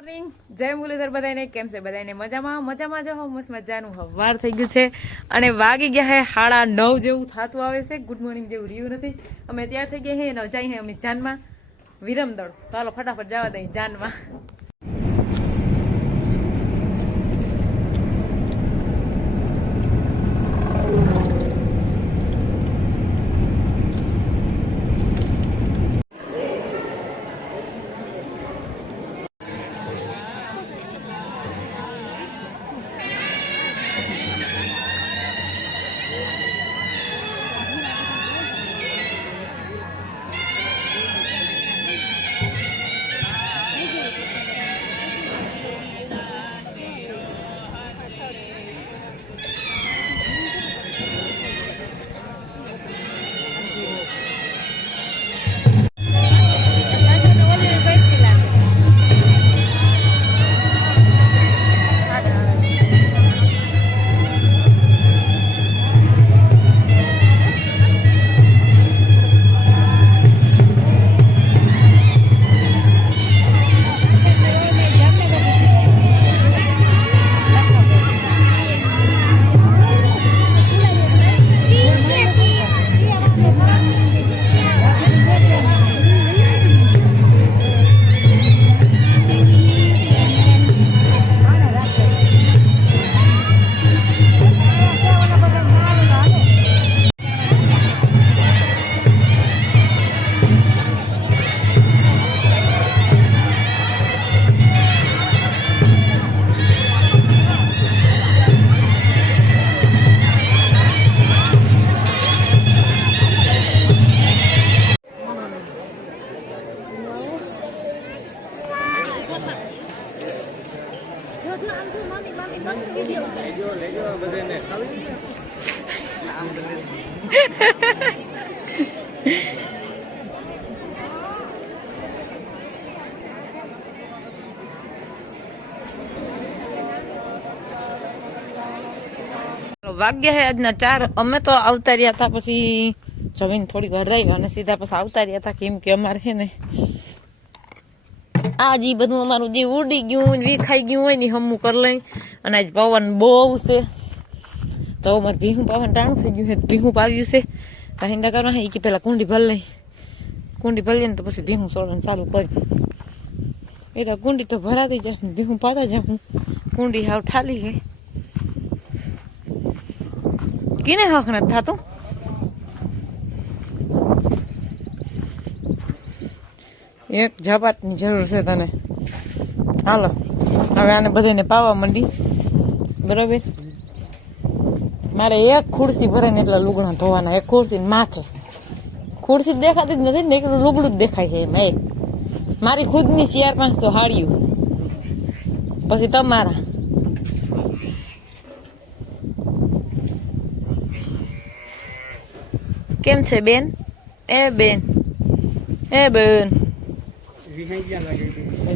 Morning જય મુરલીધર બધાને કેમ છે બધાને મજામાં? મજામાં જો મસ્ત મજાનું હવાર થઈ ગયું છે. અને વાગી ગયા હે સાડા નવ જેવું થતું આવે છે. ગુડ મોર્નિંગ જેવું રહ્યું નથી. અમે તૈયાર થઈ ગયા હે નવ જાય હે અમે જાનમાં. વિરમદળ ચાલો ફટાફટ જવા દઈએ જાનમાં. વાગ્યા હે આજના ચાર. અમે તો આવતા રહ્યા હતા પછી જમીન થોડીક વાર રહી અને સીધા પછી આવતા રહ્યા હતા કેમ કે અમારે હે ને આ બધું અમારું જે ઉડી ગયું વિખાઈ ગયું હોય ને હમું કરી લઈ. અને આજ પવન બહુ છે. તો અમારે ભીહું પાવાનું ટાણું થઈ ગયું છે. ભીહું પાવ્યું છે. કાહિંદા કરવા એ કે પેલા કુંડી ભર લઈ. કુંડી ભલીએ ને તો પછી ભીહું સોડવાનું ચાલુ કરી. એ તો કુંડી તો ભરાતી જાય. ભીહું પાતા જાઉં કુંડી હાવ ઠાલી હે કિને હક નથી થતું? એક ઝપાટની જરૂર છે તને. હાલો. હવે આને બધાને પાવા માંડી. બરોબર? મારે એક ખુરશી ભરે ને એટલા લુગડા ધોવાના એક ખુરશી ને માથે. ખુરશી દેખાતી જ નથી ને એકલું લુગડું જ દેખાય છે એમાં એક. મારી ખુદની ચાર પાંચ તો હાડ્યું પછી તમારા. કેમ છે બેન? એ બેન. એ બેન.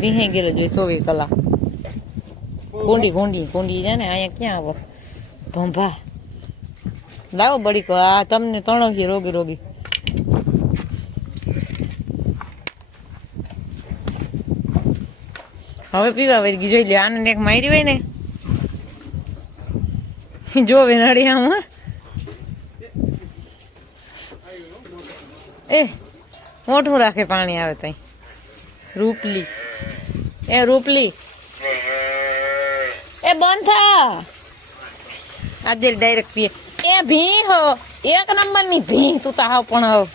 રીહાઈ ગયેલો જોઈ ચોવીસ કલાક. કુંડી કુંડી કુંડી છે ને અહીંયા ક્યાં આવો? ભંભા લાવો બળી આ તમને તણો રોગી રોગી. હવે પીવા વળી ગઈ, જોઈ લે આનંદ એક મારી હોય ને. જોવે નડી આમ એ મોઠું રાખે પાણી આવે તઈ. રૂપલી. એ રૂપલી. એ, બંધ થા. આજે ડાયરેક્ટ પીએ. ભી હો એક નંબરની ભી તું તો હાવ પણ હવ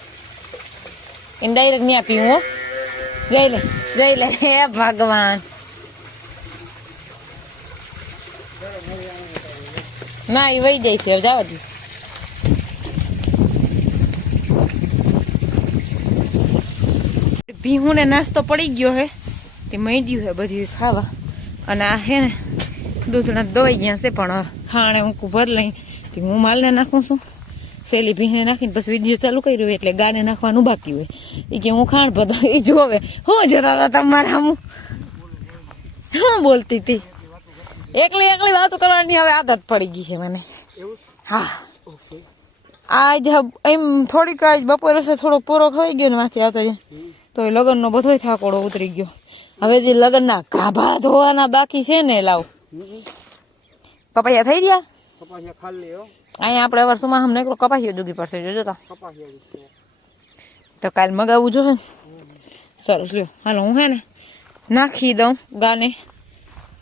એને ડાયરેક્ટ ન્યા પીવું હો. જઈ લે જઈ લે. હે ભગવાન. ના એ વહી જાય છે. જવા દે. ભીહું ને નાસ્તો પડી ગયો હે. તે મૈદ્યું હે બધી ખાવા. અને આ હે ને, દૂધના દોઈ ગયા છે પણ ખાણે હું કુભર લઈ હું માલને નાખું છું. સેલી ભીને નાખીને પછી વીડિયો ચાલુ કર્યું એટલે ગાને નાખવાનું બાકી હોય. એ કે હું ખાણ ભતો એ જોવે હું જતા હતા તમારા હું શું બોલતી હતી એકલી એકલી વાતો કરવાની હવે આદત પડી ગઈ છે મને. હા. આજ એમ થોડીક આજ બપોરે છે, થોડોક પૂરો ખવાઈ ગયો ને માથે આવતો તો એ લગ્નનો બધો થાકોડો ઉતરી ગયો. હવે જે લગ્નના ગાભા ધોવાના બાકી છે ને લાવ. પૈયા થઈ ગયા? કપાસિયા ખાલી હો અહીંયા આપણે વર્ષોમાં અમને એકલો કપાસીઓ જોગી પડશે જોજો તો. કપાસિયા તો કાલ મગાવવું જો ને. સરસ લ્યો. હાલો હું હે ને નાખી દઉં ગાને.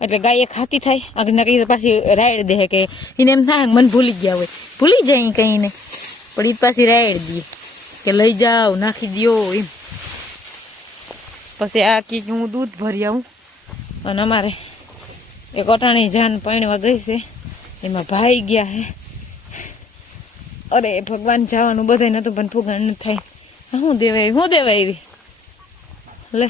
એટલે ગાય એક ખાતી થાય આગળ નક્કી પાછી રાયડ દે કે એને એમ થાય મને ભૂલી ગયા હોય. ભૂલી જાય કંઈ ને. પણ એ પાછી રાયડ દે. કે લઈ જાઓ નાખી દો એમ. પછી આ કી હું દૂધ ભરી આવું. અને અમારે એક અટાણી જાન પાણીવા ગઈ છે. એમાં ભાઈ ગયા હે. અરે, ભગવાન જવાનું બધાય નતું પણ ફુગાણ ન થાય. શું દેવાય શું દેવાય એવી? લે.